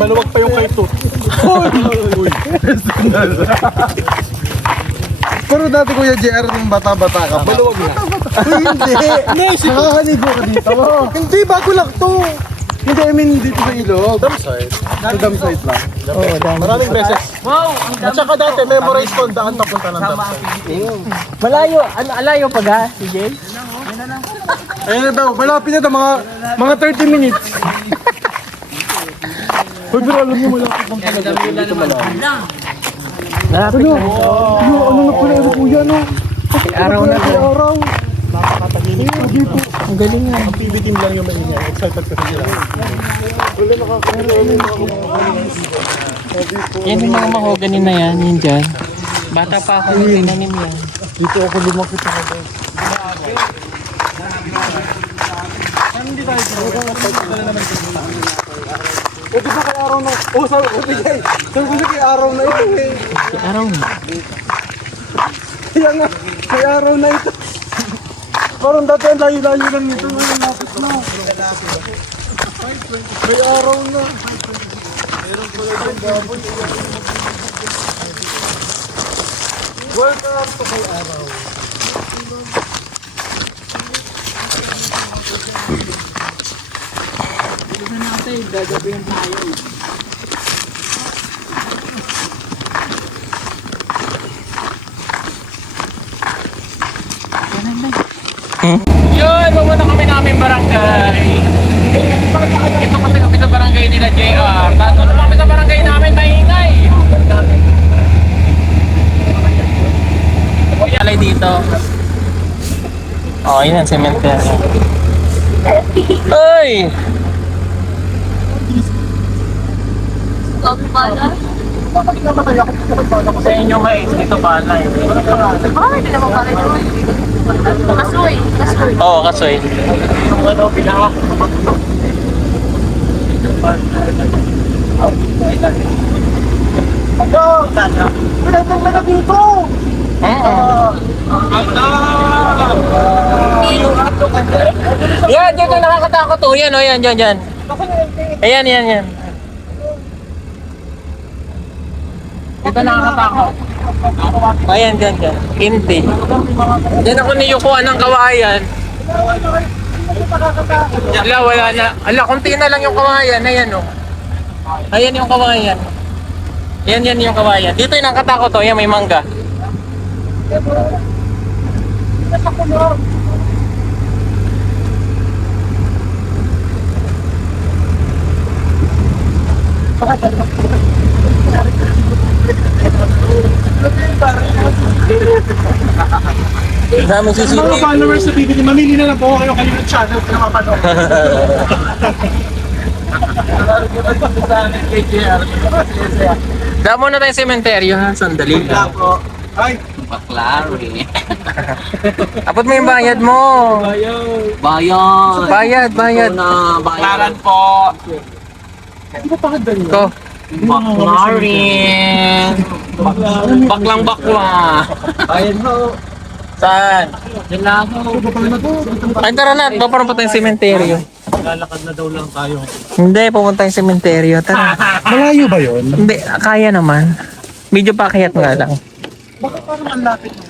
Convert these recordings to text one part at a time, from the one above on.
maluwag pa yung kay Tut. Uy! Pero dati Kuya JR nung bata-bata ka pa. Maluwag na. Uy, hindi. Nakakaligo ka dito. Hindi, bago lang to. Hindi, I mean dito sa ilog. Dam side. Sa dam site lang. Oo, dami. Maraming beses. Wow! At saka dati, memorize ko ang daan papunta ng dam side. Malayo, alayo pa ga, si Jay? Ayun na daw, malapit na daw, mga 30 minutes. Uy, pero alam niyo malapit lang talaga. Dito malapit. Malapit na ito. Ano na pala yung kuya, no? Araw na to. Araw. Ang galing nga. Ang PB team lang yung maingay. Excited kasi sila. Yan yung mga mahogany na yan, yun dyan. Bata pa ako nung tinanim yan. Dito ako lumakit na daw. Eh, di ba kay araw na? Oh, sabi ko kay araw na ito eh. Araw na. Kaya nga, kay araw na ito. Parang dati ang layo-layo lang nito, ngayon lapit na. Kay araw na. Welcome to kay araw. Gagawin tayo. Yun, pumunta kami namin barangay. Ito kasi kami sa barangay nila JR. Tapos naman kami sa barangay namin maingay. Uy, alay dito. Oh, yun ang cemetery. Uy! Sa inyo mais, dito balay. Bakit hindi naman pala yun? Kasoy. Oo, kasoy. Yung ano, pinaka. Yan, dyan yung nakakatakot oh. Yan oh, yan, dyan. Ayan. Dito nakakatakot. Ayan, dyan. Inti. Dyan ako niyukuan ng kawayan. Ala, wala na. Ala, kunti na lang yung kawayan. Ayan oh. Ayan yung kawayan. Yan yung kawayan. Dito yung nakakatakot oh. Yan, may mangga. Daming Mga CCTV. followers sa PB team, mamili na lang po kayo kanilang channel na mapanood. Damo na tayong sementeryo ha, sandali. Ay! Baklari. Apot mo yung bayad mo. Bayad. Klaran po! Di ba pakad ba niyo? Ito. Baklari. Baklang bakla. Ayan ho! Saan? Ay, tara na. Paparang pa tayong sementeryo. Lalakad na daw lang tayo. Hindi, pupunta tayong sementeryo. Tara. Malayo ba yun? Hindi, kaya naman. Medyo pakiyat nga lang. Bakit parang ang lapit ng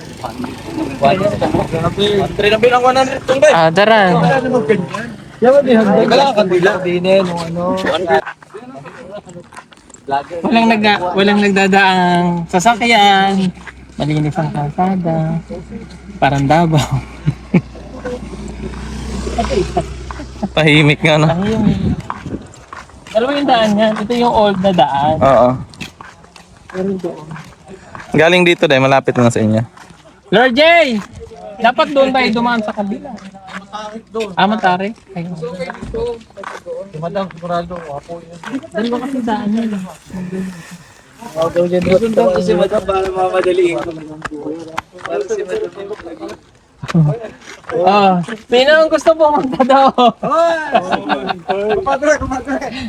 Grabe na bilang 100 itong guys! Tara. Ano mo ganyan? Kalakad nila. Dinin o ano. Walang nagdadaang sasakyan. Malinis ang kalsada. Parang Davao. Tahimik nga, no? Alam mo yung daan yan? Ito yung old na daan. Oo. Pero doon. Galing dito dahil malapit lang sa inyo. Lord J! Dapat doon tayo dumaan sa kabila. Matarik. Ayun. Madang sigurado, wapo yun. Dalawa kasi daan yun. Doon daw si Madam para mamadaliin ko. Para si Madam. Pinang gusto pumunta daw. Kumadre!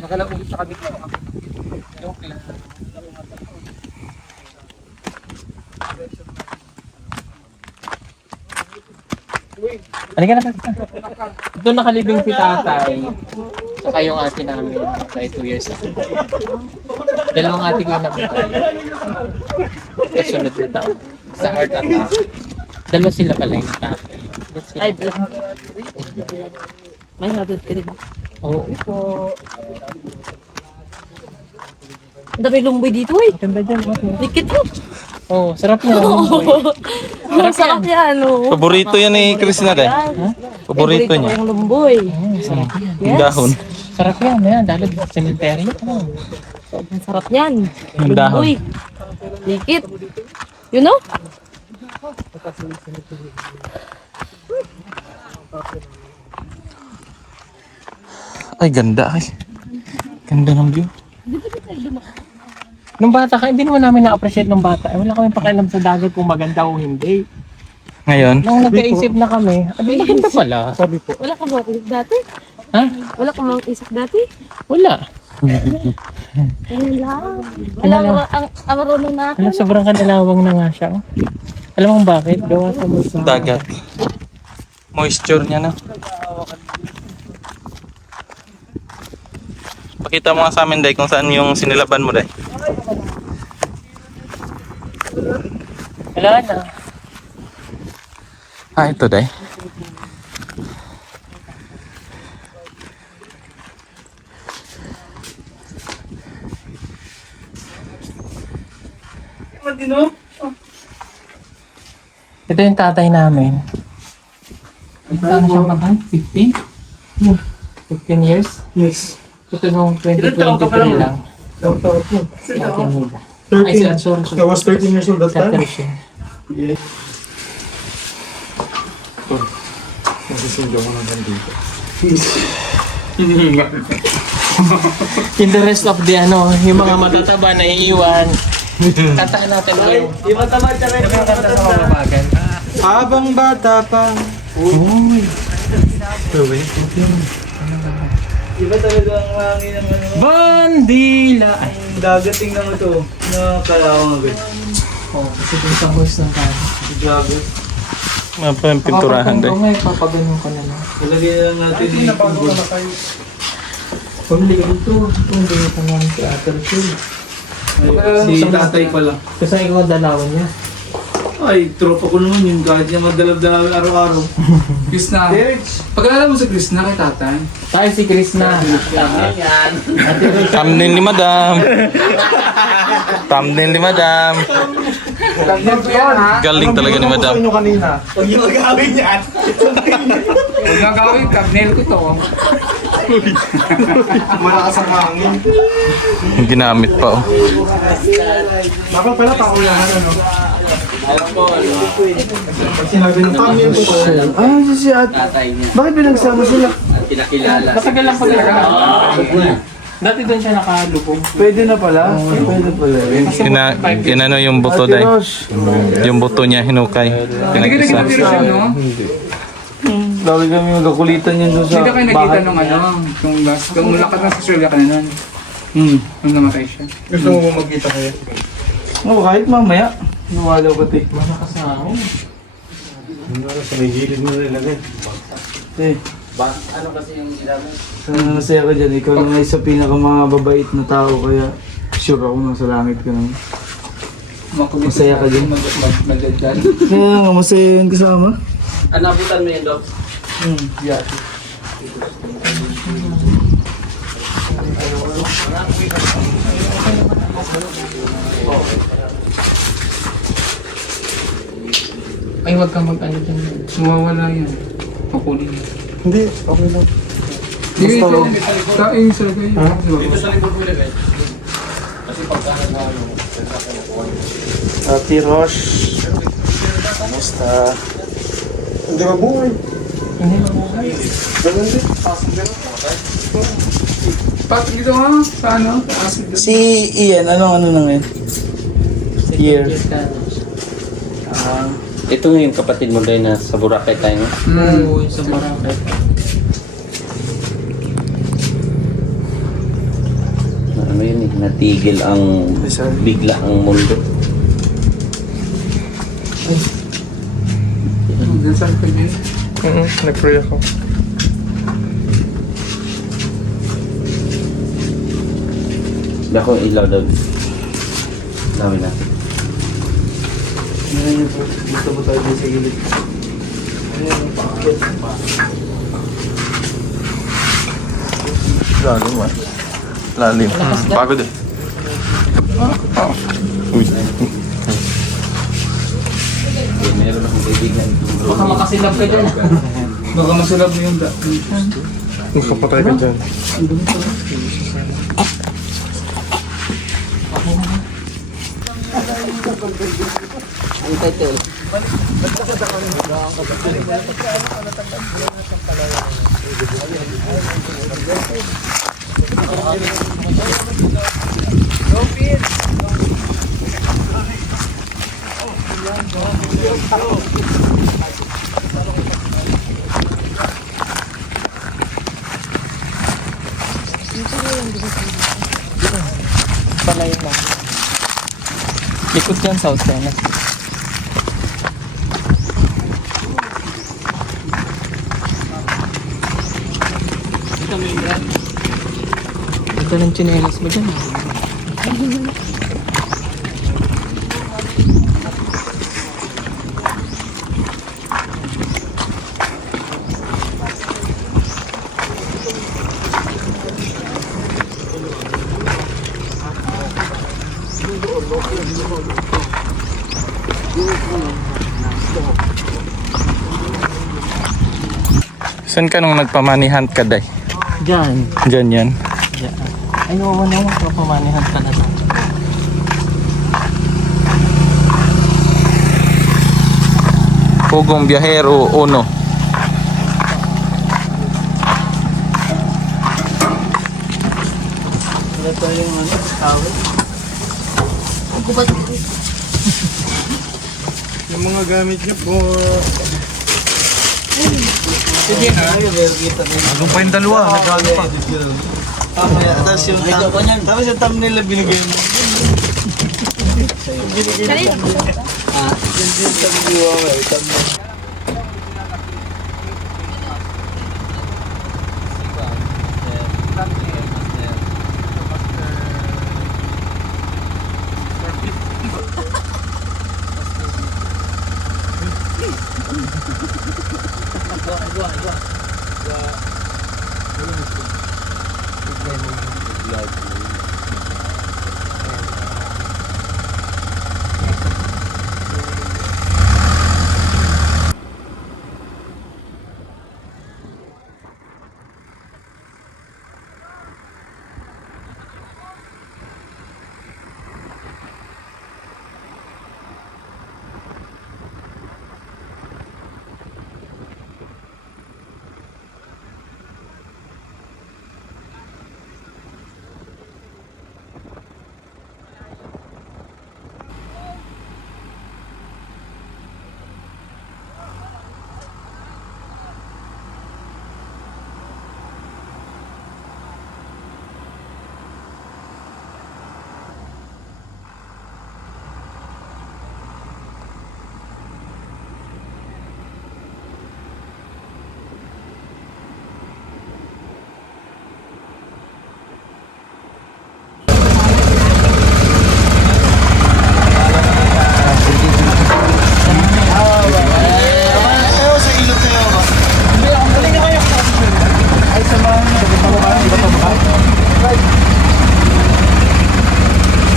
Nakalabugit sa kabit. Halika na. Doon nakalibing si tatay. Saka yung ate namin, by 2 years na. Dalawang ate ko yung namatay. Kasunod na taon. Sa heart attack. Dalawa sila pala yung tatay. Ay, may habit ka rin. Oo. Ang dami lumboy dito eh. Ganda dyan. Dikit mo. Oo, sarap yan. Sarap yan. Oh. Paborito yan ni Chris na day. Paborito ko niya. yung lumboy. Sarap yan. Yung dahon. Sarap yan. Yan, dahil sa cemetery. Ang sarap yan. Yung dahon. Lumboy. Dikit. You know? Ay, ganda ay. Ganda ng view. Nung bata ka, hindi naman namin na-appreciate nung bata. Wala kami pakialam sa dagat kung maganda o hindi. Ngayon, Nung nagkaisip na kami, maganda pala. Sabi po. Wala ka bang isip dati? Ha? Wala ka bang isip dati? Wala. Ayun lang. Wala mo, ang marunong na ako. Alam, sobrang kanilawang na nga siya. Oh. Alam mo kung bakit? Gawa sa mga dagat. Moisture niya na. Pakita mo nga sa amin, day, kung saan yung sinilaban mo, day. Wala na. Ah, ito, day. Ito yung tatay namin. Ilan siya matay? 15? 15 years? Yes. Ito nung 2023 lang. Ay, sorry. I was 13 years old that time. Saturation. Nasusundo ko na dito. In the rest of the yung mga matataba na iiwan. Kantahan natin ko yung... Di ba tamad ka rin? Yung kanta sa mababagan. Habang bata pa. Uy! Iba talaga ang hangin ng ano. Bandila! Ay, Dagating naman to. Nakalawang agad. oh, kasi dun sa horse ng kanya. Grabe. Mga pa yung pinturahan, day. May papaganon ka na lang. Ilagay na lang natin yung football. Pumili ka dito. Pumili ka naman si Ater Phil. Si tatay pala. Kasi ikaw ang dalawan niya. Ay, tropa ko naman yun. Kahit niya madalab-dalab araw-araw. Krishna. Pag-alala mo sa Krishna kay tatay. Tayo si Krishna. Thumbnail ni Madam. Thumbnail ni Madam. Tagnan ko yan ha. Galing talaga ni Madam. Ano kanina? Huwag nga gawin, thumbnail ko to. Malakas ang hangin. Yung ginamit pa, oh. Dapat pala paunahan, ano? Pag sinabi ng thumbnail ko to. Ah, si Ate. Bakit pinagsama sila? Matagal lang pala. Dati doon siya nakalubog. Pwede na pala. Pwede pala. Inano yung buto, day. Yung buto niya, hinukay. Hindi ka Pinag-isa. nagkatira siya, no? Lagi kami magkakulitan yun doon sa Hindi ka kayo nakita bahay. nung nung last, nung mula ka na sa Australia ka na nun. Nung namatay siya. Gusto mo ba magkita kayo? Oo, kahit mamaya. Nawala ko ito. Malakas na ako. Sa may gilid mo nilagay. Eh. Ano kasi yung ginamit? Masaya ka dyan. Ikaw na nga isa pinakamababait na tao. Kaya sure ako nasa langit ka naman. Masaya ka dyan. Magdadal. Kaya nga, masaya yun kasama. Anabutan mo yun, Dok? Yeah. Ay, wag kang mag-ano dyan. Mawawala yan. Kukunin. Hindi, okay lang. Hindi, ito. Tayo sa lagay. Dito sa Ate Rosh. Kamusta? Hindi ba buhay? Hindi mo mo. Ganun din. Patrick dito ha? Sa ano? Taas dito. Si Ian, ano na ngayon? Year. Ito yung kapatid mo dahil na sa Boracay tayo. No? Oo, sa Boracay. Ano yun eh, natigil ang bigla ang mundo. Nasaan ka niya? Nag-pray ako. Bako ilaw daw. Dami natin. Ngayon po, gusto mo tayo din sa gilid. Lalim ah. Lalim. Pagod eh. Uy. Meron akong kaibigan. Baka makasilap ka dyan. Baka masalab mo yung Papatay ka dyan. Palayin lang. Likod dyan sa Australia. Ito ng tsinelas mo dyan. Saan ka nung nagpamanihan ka, Day? Dyan. Diyan yan. Dyan. Ay, nawawa na ako. Pamanihan ka na. Pugong Biyahero 1. Wala tayong tawag. Yung mga gamit niyo po. Sige na. Ano pa yung dalawa? Nagano pa. Tapos yung thumbnail na binigay mo. Kanina.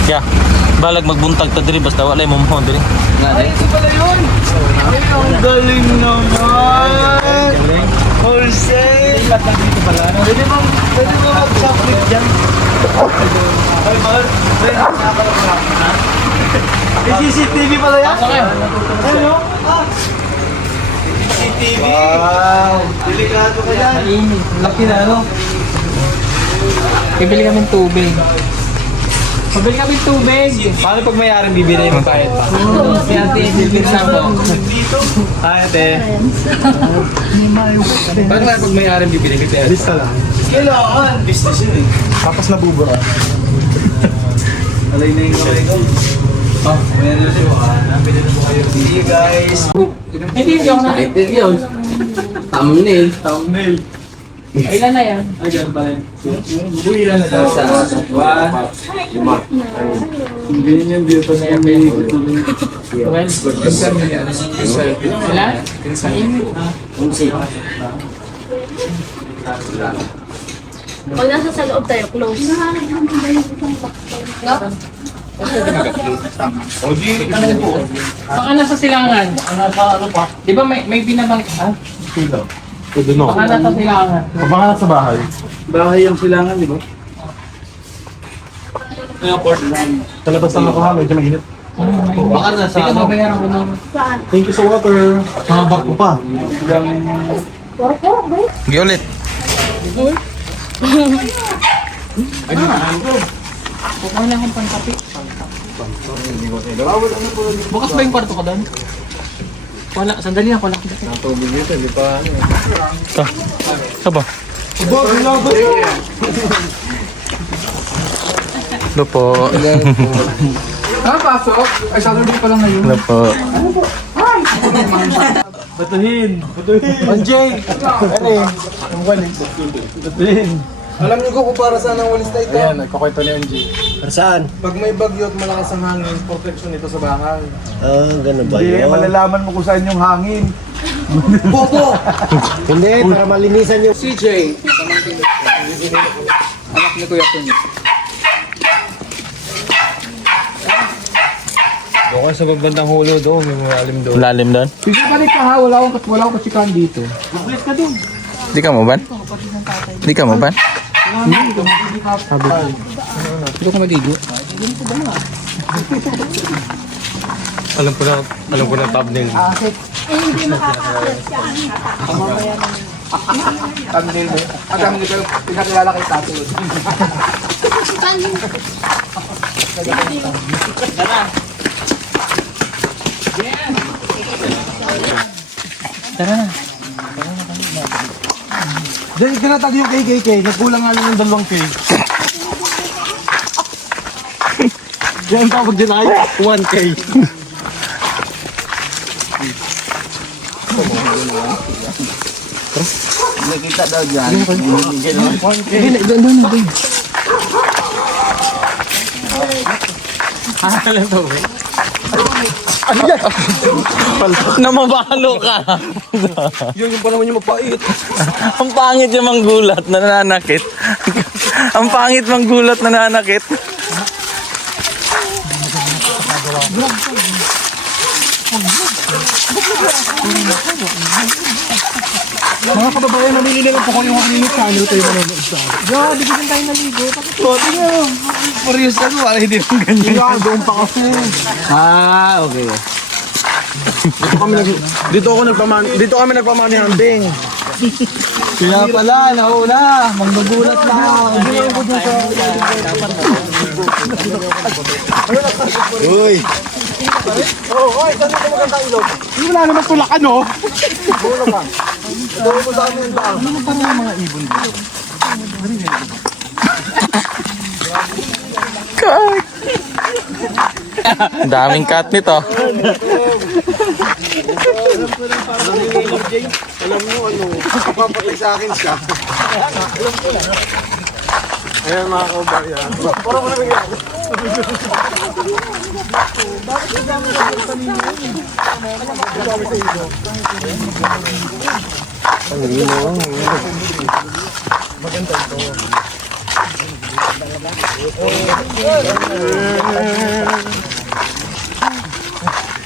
Yeah. Balag magbuntag ta diri basta walay mo mo diri. Ay, ito pala yun! Ay, ang galing naman! Wholesale! Pwede ba mag-chocolate dyan? Ay, mahal! May CCTV pala yan? Ano? CCTV! Wow! Delikado ka yan! Laki na, ano? Bibili kami ng tubig. Pabili kami ng tubig. Paano pag may-aring bibili mo kahit pa? Si ate, silbir sa ako. Hi, ate. Paano nga pag may-aring bibili ka, ate? Lista lang. Kailangan! Business yun eh. Tapos nabubura. Alay na yung kamay ko. Oh, meron na siya. Napili na po kayo. See you guys. Hindi ako na. Excited yun. Thumbnail. Thumbnail. Ilan na yan? Ilan na daw? Ganyan yung dito na yung may Ilan? Pag nasa sa loob tayo, close. Baka nasa silangan. Di ba may binabang... Pwede no. Baka nasa silangan. Baka nasa bahay. bahay yung silangan, di ba? Sa labas lang ako ha, medyo mainit. Baka nasa... Hindi ka babayaran ko naman. Thank you sa water. Habak ko pa. Gi ulit. Kukuha na akong pangkapi. Bukas ba yung kwarto ko doon? Wala, sandali lang, wala. Saba. Hello po. Pasok? Ay, Saturday pa lang ngayon. Hello po. Batuhin! Anjay! Ano eh? Ang walis. Batuhin! Alam niyo ko kung para saan ang walis na ito? Ayan, nagkakwento ni MG. Para saan? Pag may bagyo at malakas ang hangin, protection ito sa bahay. Ah, ganun ba Hindi, yun? malalaman mo kung saan yung hangin. Bobo! Hindi, para malinisan yung... CJ. Anak ni Kuya Tony. Doon sa babandang hulo doon, may malalim doon. Lalim doon. Sige, balik ka ha. Wala akong katsikan dito. Di ka mo ban? Di ka mo ban? Dito ko maligo. Alam ko na thumbnail. Thumbnail mo. Agam nito, pinakilala kay Tato. Tara na. Diyan tinatag yung KKK, nagkulang nga lang ng 2K. Diyan tawag dyan ay 1K. Nakita daw dyan. Namabalo ka. Yun pa naman yung mapait. Ang pangit yung manggulat na nananakit. Ang pangit manggulat na nananakit. Mga kababayan, mamili na lang po ko yung kanino channel kayo manonood sa akin. Grabe, bigyan tayo naligo. Pati nga. Parius ako, wala hindi naman ganyan. Kaya doon pa kasi. Ah, okay. Dito kami nagpamani handing. Kaya pala, nauna. Manggugulat na. Uy. Oy, saan dito maganda ilog? Wala naman tulakan, no? Wala ba? Dito mo sa amin yung daan. Ano pa mga ibon dito? Ang daming cut nito. Alam mo ano, papatay sa akin siya. Alam ko na. Ayan mga kababayan. Parang ko naman yan. Bakit yung dami na yung kanina yun? Ang dami sa iyo. Maganda ito.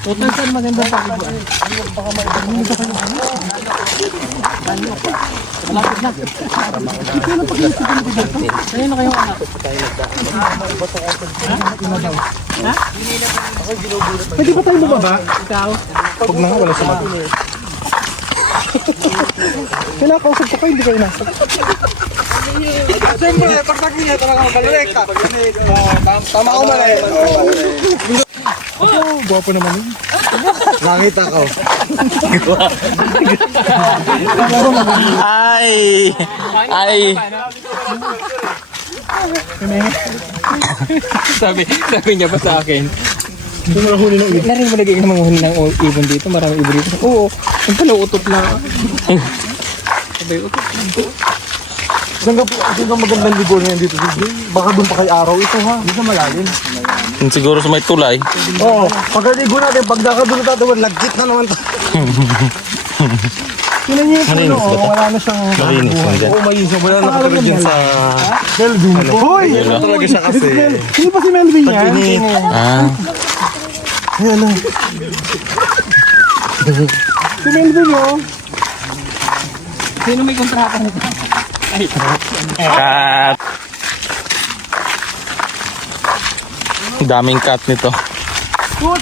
Total saan maganda pa iba? Malapit na. Ayun na kayong anak. Ha? Pwede ba tayo bumaba? Ikaw? Pag na nga, wala sumagot. Kinakausap ko pa, hindi kayo nasa. Siyempre, pag niya talaga mabalik ka. Tama ko mali. Oh, gwapo naman yun. Nakita ko. Ay! Ay! Sabi niya pa sa akin. Narinig mo naging manguhuli ng ibon dito, maraming ibon dito. Oo, yung pala utot na. Sabi, utot. Saan magandang ligo na yan dito? Baka doon pa kay araw ito ha. Dito malalim. Siguro sa may tulay. Oo. Pagkaligo natin, pag nakadulo tayo, lagkit na naman tayo. Tingnan niyo yung puno, wala na siyang Malinis lang dyan. Oo, maiso. Wala na katulad dyan sa Melvin. Hoy! Talaga siya kasi. Hindi pa si Melvin yan? Ah, Ayan na. Si Melvin yun. Sino may kontrata nito? cat. Daming cat nito. Hoy!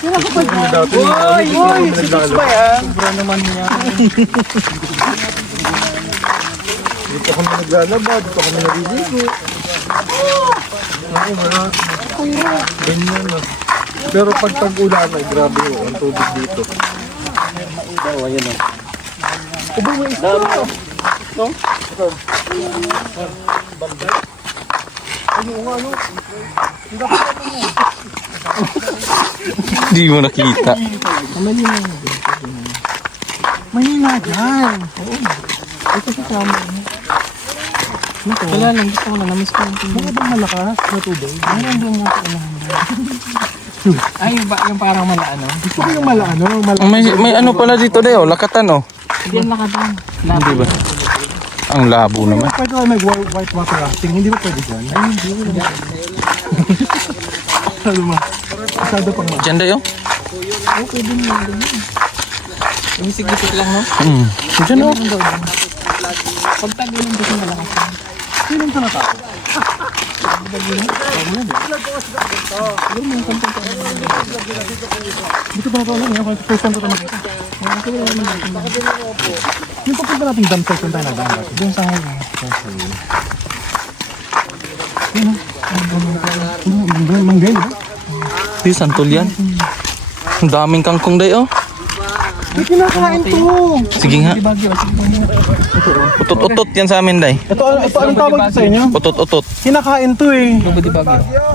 Si Chicks ba yan? Sobra naman niya. Dito kami naglalaba, dito kami naliligo. Ganyan na. Pero pag tag-ulan ay grabe ang tubig dito. Ayan o. Ubo mo isa. No? Hindi mo nakita. Mahina dyan. Wala lang, gusto ko na namiss ko yung Baka bang malakas na tubig? Ayun doon yung Ay, yung parang malaano. Gusto ko yung malaano. May ano pala dito dayo, lakatan oh. Hindi yung nakadaan. Hindi ba? Ang labo naman. Pwede ko mag-white water rafting. Hindi ba pwede dyan? Ay, hindi. Masyado ma. Masyado pang ma. Diyan dayo? Yung sigit lang, no? Diyan oh. Pag tagulan kasi malakas. Sinong ka natakot? Dito ba ito lang? First time ko ito makita. Yung papunta natin dam site kung tayo na dam. Doon sa ngayon. Yun o. Manggay, di ba? Di, santol yan. Ang daming kangkong dayo. May kinakain to. Sige nga. Utot-utot yan sa amin day. Ito anong tawag sa inyo? Utot-utot. Kinakain to eh.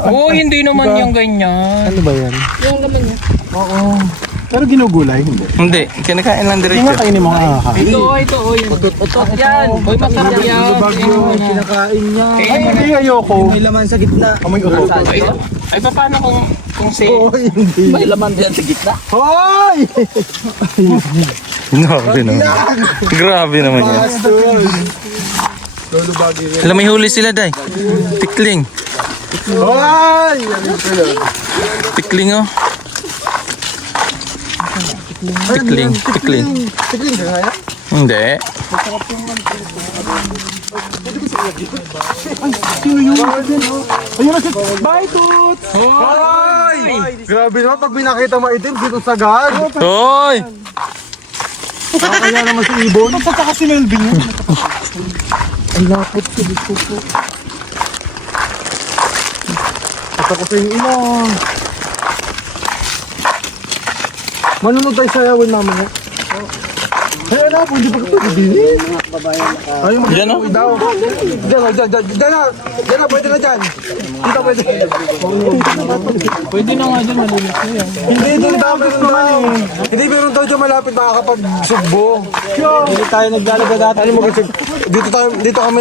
Oo, hindi naman yung ganyan. Ano ba yan? Yung laman niya. Oo. Pero ginugulay, hindi. Hindi, kinakain lang Hindi diretso. nga kainin mo nga kakain. Ito, yung utot yan. Uy, masarap yan. Kinakain niya. Kainin Ay, mo na. hindi ayoko. May laman sa gitna. Amoy utot. Ay, paano kung say... Hindi. May laman yan sa gitna. Hoy! Grabe naman. Grabe naman yan. Alam, may huli sila day. Tikling. Hoy! Tikling oh. Tikling. Tikling. Tikling ka kaya? Hindi. Sino yun? Ayun na si... Bye, Toots! Hoy! Grabe naman, pag binakita maitim, dito sagad. Hoy! Kaya naman si Ibon. Pagkaka si Melvin yun. Ang lapot ko dito po. Pagkaka sa yung ina. Manunod tayo sayawin namin eh. Kaya na po, hindi pa ito bibili. Ayaw mo. Diyan oh. Daw. Diyan na, pwede na dyan. Dito pwede. Pwede na nga dyan, malinis na yan. Hindi, doon daw, meron naman eh. Hindi, meron daw dyan malapit makakapag-sugbo. Hindi tayo naglalaba dati. Ano mo kasi, dito kami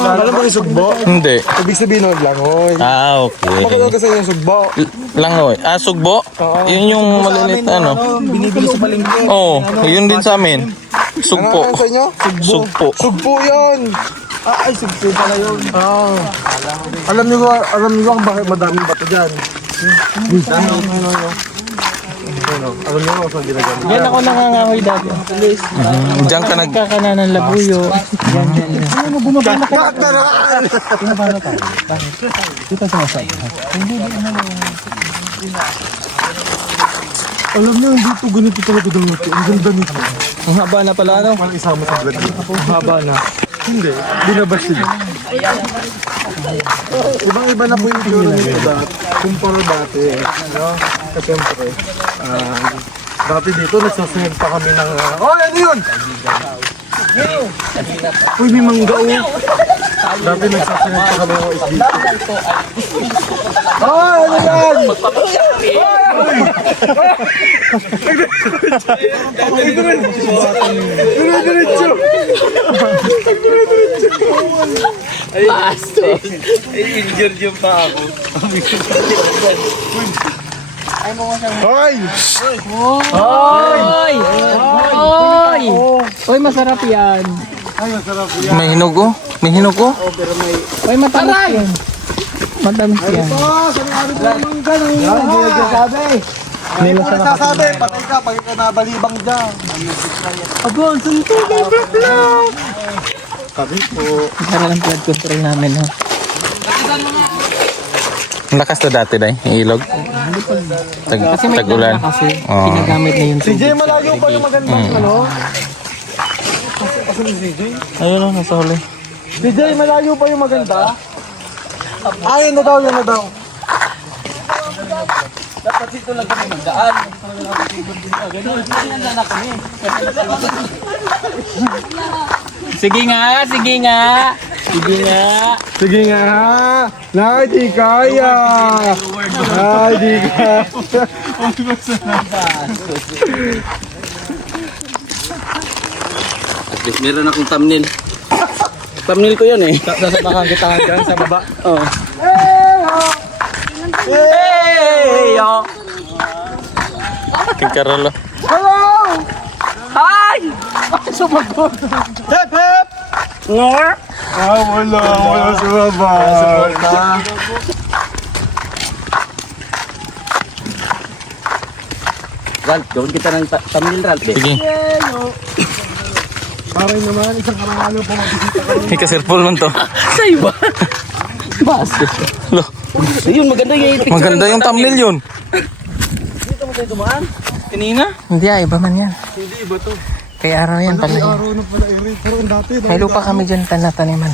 alam mo yung sugbo? Hindi. Ibig sabihin nun, langoy. Ah, okay. Pakagawa kasi yung sugbo. Langoy. Ah, sugbo? Yun yung maliliit na ano. Binibili sa palengke. Oo, yun din sa amin. Sugpo. Ano sa inyo? Sugpo. Sugpo yun. Ay, sugpo pala yun. Alam niyo kung bakit madaming bato dyan. Alam niyo kung saan ginagamit. Yan ako nangangahoy dati. Diyan ka nag... Kakana ng labuyo. Ano, bumaba na kayo? Bakit naraan? Bumaba na tayo. Bakit? Dito sa masabi. Alam niyo, dito ganito talaga daw ito. Ang ganda nito. Ang haba na pala, no? Walang isama sa vlog dito. Ang haba na. Hindi, binabas sila. Ibang-iba na po yung tsura nito dati. Kumpara dati. No? Kasi siyempre, dati dito nagsasunod pa kami ng... Oh, ano yun? Uy, may mangga oh. Dati nagsasunod pa kami ng isda. Ah, ano yan? Diretso. Injured yung pa ako. Hoy! Oy, masarap yan. Ay, masarap yan. May hinog oh. May hinog oh. Oy, matamis yan. Matamis yan. Yan, hindi nagsasabi. Hindi mo nagsasabi. Patay ka pag ikaw nabalibang dyan. Abo, suntugan lang. Kami po. Para lang blood control namin, ha? Lakas to dati dahil, yung ilog. Kasi may Tag-ulan. dalawa kasi Oo. ginagamit na yung Si Jay, malayo pa yung magandang ano. Ayun oh, nasa huli. Si Jay, malayo pa yung maganda. Ay, yun na daw, yun na daw. Sige nga, sige nga. Sige nga. Sige nga. Nay, di kaya. Ay, di kaya. At least meron akong thumbnail. Thumbnail ko yun eh. Sasabakan kita dyan sa baba. Oo. Hey, yo. King Carolo. Ay! Sumagot. Hep, hep! Ngor? Ah, wala sa baba. Ralph, gawin kita ng thumbnail, Ralph. Eh. Sige. Parang naman, isang karangalo po mabisita ka rin. Ikasirpol man to. Sa'yo ba? Basta. Lo, Ayun, maganda yung picture. maganda yung thumbnail yun. Dito mo tayo dumaan. Kanina. Hindi, iba man yan. Hindi, iba to. Kay araw yan pala. May araw na pala, Eric. Pero ang dati. May lupa kami dyan tanataniman.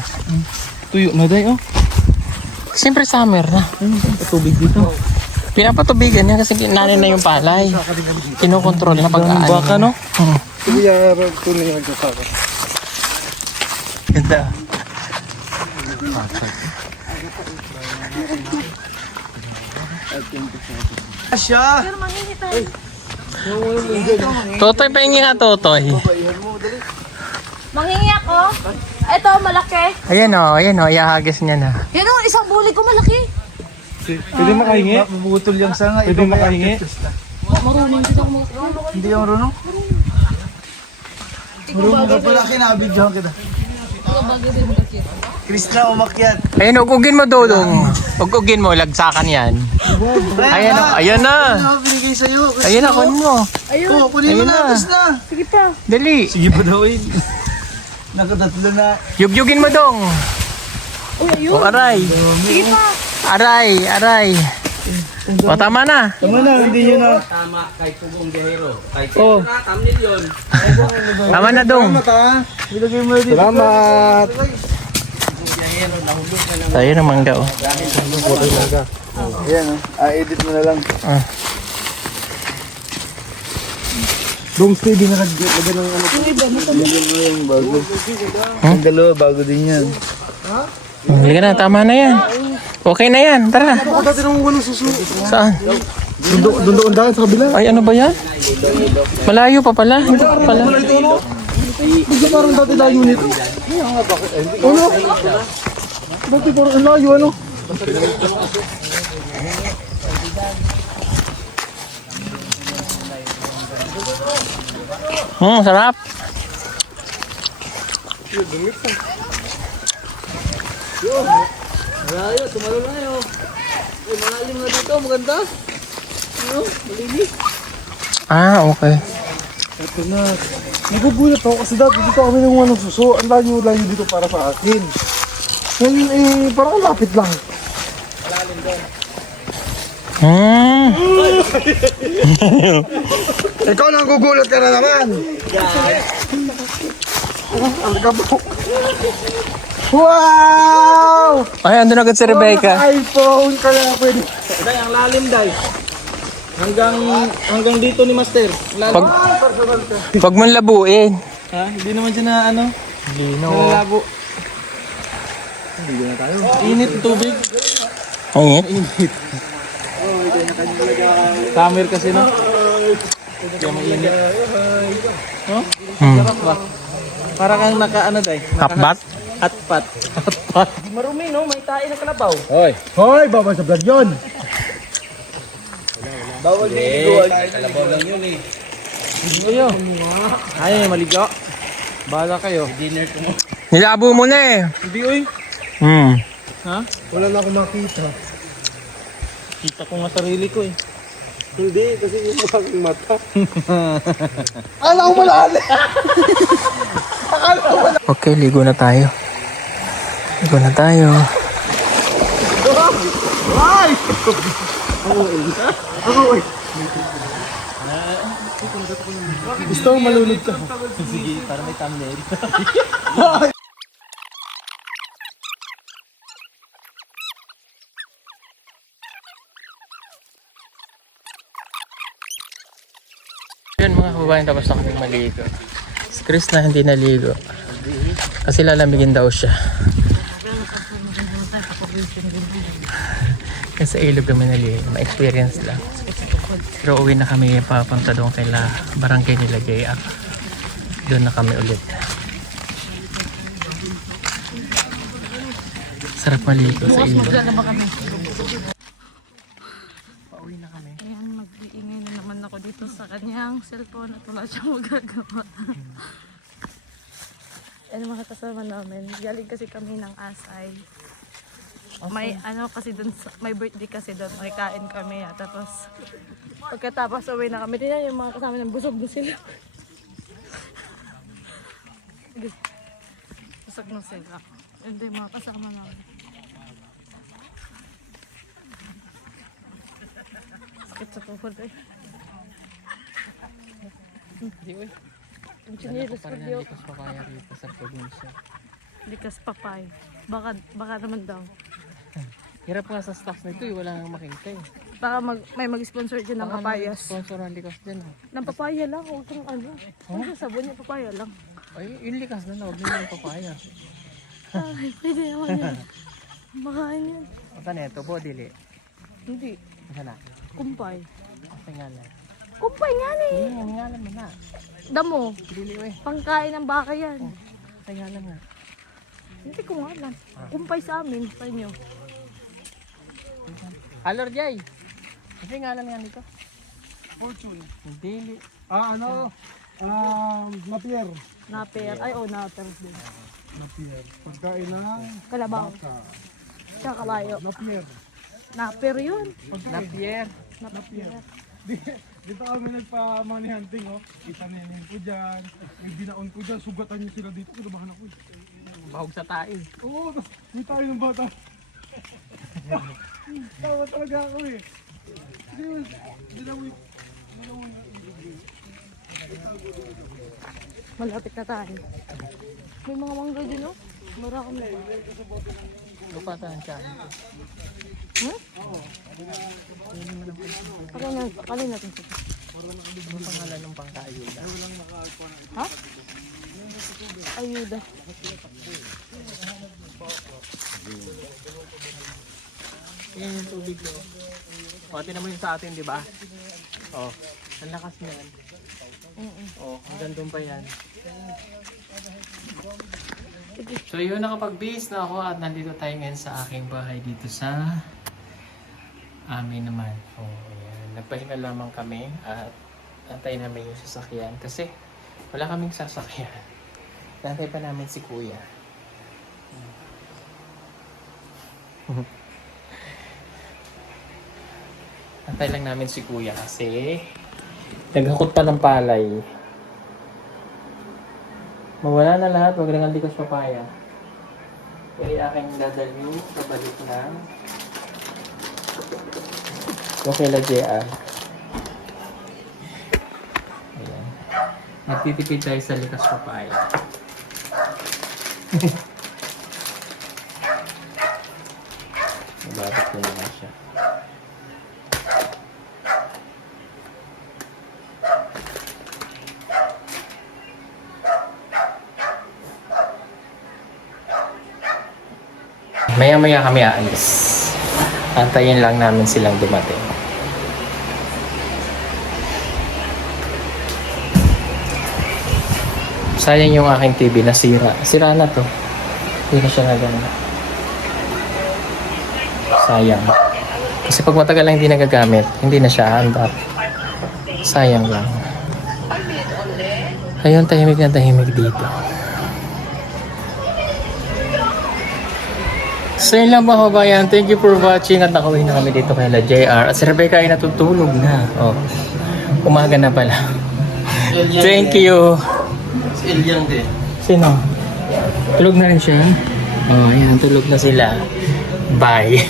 Tuyo na dahil oh. Siyempre summer na. Patubig dito. Pinapatubigan niya kasi nanin na yung palay. Kinokontrol na pag-aani. Baka no? Sige, araw ito na yung nagkasaka. Ganda. Asya! Totoy, pahingi nga Totoy. Manghingi ako. Ito, malaki. Ayan o, ihahagis niya na. Yan o, isang buli ko malaki. Pwede makahingi? Mabutol yung sanga. Pwede makahingi? Marunong dito ako makakita. Hindi ka marunong? Marunong ka pala, kinabidyohan kita. Chris na umakyat. Ayan, ugugin mo Dodong. Ugugin mo, lagsakan yan. Ayan o, ayan na. Ano binigay sa'yo? Chris, Ayan na, kunin mo. oh, kunin mo Ayun na, na. Chris na. Dali. Sige pa daw yun. Nakatatlo na. Yugyugin mo dong. O, aray. Aray. O, tama na. Tama na, hindi yun na. Tama, kahit subong biyahero. Kahit Oh. thumbnail yun. Tama na dong. Ilagay mo dito. Salamat! Tayo ng mangga o. Ayan, edit mo na lang. Dong steady na nag-lagay ng ano. Ilagay mo yung bago. Yung dalawa, bago din yan. Hindi na, tama na yan. Okay na yan, tara. Ako dati nung walang suso. Saan? Doon dahil sa kabila. Ay, ano ba yan? Malayo pa pala. Hindi pa pala. Bigla parang dati layo nito. Ano? Dati parang ang layo ano? Sarap. Ah, okay. Ito na. Nagugulat ako kasi dati dito kami nung walang suso. Ang layo dito para sa akin. Ngayon eh, parang lapit lang. Ikaw nang gugulat ka na naman. Wow! Ay, andun agad si Rebecca. iPhone ka na pwede. Day, ang lalim, Day. Hanggang dito ni Master. Pag mo labuin. Ha? Hindi naman siya na ano? Lino. Nalabo. Init ang tubig. Oo. Summer kasi no? Kaya mainit. No? Sarap ba? Para kang naka-ano day? Hotbat? Hotpot. Marumi no, may tae na kalabaw. Hoy, bawal sa vlog yun. Kayo. Ay, maligo. Bahala kayo. Nilabo mo na eh. Hindi oy. Ha? Wala na akong makita. Kita ko nga sarili ko eh. Hindi, kasi yung aking mata. Akala ko malalim. Okay, ligo na tayo. Ligo na tayo. Gusto mo malunod ka. Sige, para may thumbnail. Yun mga kababayan, tapos na kaming maligo. Si Chris na hindi naligo. Kasi lalamigin daw siya. Kasi sa ilog kami naligo, ma-experience lang. Pero uwi na kami papunta doon kay barangay nila Gaya. Doon na kami ulit. Sarap maligo sa ilog. Pauwi na kami. Ayan, mag-iingay na naman ako dito sa kanyang cellphone at wala siyang magagawa. Ano mga kasama namin, galing kasi kami ng Asay. May ano kasi dun, may birthday kasi doon, may kain kami tapos pagkatapos uwi na kami, tingnan yung mga kasama ng busog na sila. Busog na sila. Hindi mga kasama namin. Sakit sa tuhod eh. Hindi uy. Ang chinilas ko diyo. Likas papaya rito sa probinsya. Likas papay. Baka naman daw. Hirap nga sa staff na ito eh, wala nang makita eh. Baka may mag-sponsor dyan ng papayas. Sponsor ang likas din oh. Ng papaya lang, huwag kang ano. Huwag kang sabon yung papaya lang. Ay, yung likas na, huwag nyo yung papaya. Ay, pwede naman yan. Makain yan. Asa na ito, bodili. Hindi. Asa na? Kumpay. Asa nga na? Kumpay nga ni. Ang ngalan mo na. Damo. Dili eh. Pangkain ng baka yan. Asa ngalan nga. Hindi ko nga alam. Kumpay sa amin, sa inyo. Alor Jay. Asa ngalan nga nito? Fortune. Dili. Napier. Naper. Ay, naper din. Napier. Pagkain ng Kalabaw. Kakalayo. napier. Naper yun. Napier. Naper. Dito kami nagpa-money hunting, oh. Itanayin ko dyan. Yung binaon ko dyan, sugatan nyo sila dito. Kinabahan ako eh. Bahog sa tae. Oo, may tayo ng bata. Tawa talaga ako eh. Hindi na mo Malapit na tayo. May mga mangga din, no? Mura akong lang. Lupatan ang siya. Kalin natin siya. Ano pangalan ng pangkaayuda? Ha? Ayuda. Yan yung tubig ko. Pati naman yung sa atin, di ba? Oh, ang lakas niyan. Oh, hanggang doon pa yan. So yun, nakapag-base na ako at nandito tayo ngayon sa aking bahay dito sa amin naman. Oh, ayan. Nagpahinga lamang kami at antay namin yung sasakyan kasi wala kaming sasakyan. Nantay pa namin si Kuya. Antay lang namin si Kuya kasi naghakot pa ng palay. Mawala na lahat, wag lang ang likas papaya. Kaya aking dadalhin sa balik ng Lokela JR. Ayan. Nagtitipid tayo sa likas papaya. Nababat ko naman siya. Maya-maya kami aalis. Antayin lang namin silang dumating. Sayang yung aking TV, nasira. Sira na to. Hindi na siya nagana. Sayang. Kasi pag matagal lang hindi nagagamit, hindi na siya handap. Sayang lang. Ayun, tahimik na tahimik dito. So yun lang mga kabayan. Thank you for watching at nakauwi na kami dito kay JR. At si Rebecca ay natutulog na. Oh, umaga na pala. Thank you. Si Eliang din. Sino? Tulog na rin siya? Oh, ayan. Tulog na sila. Bye.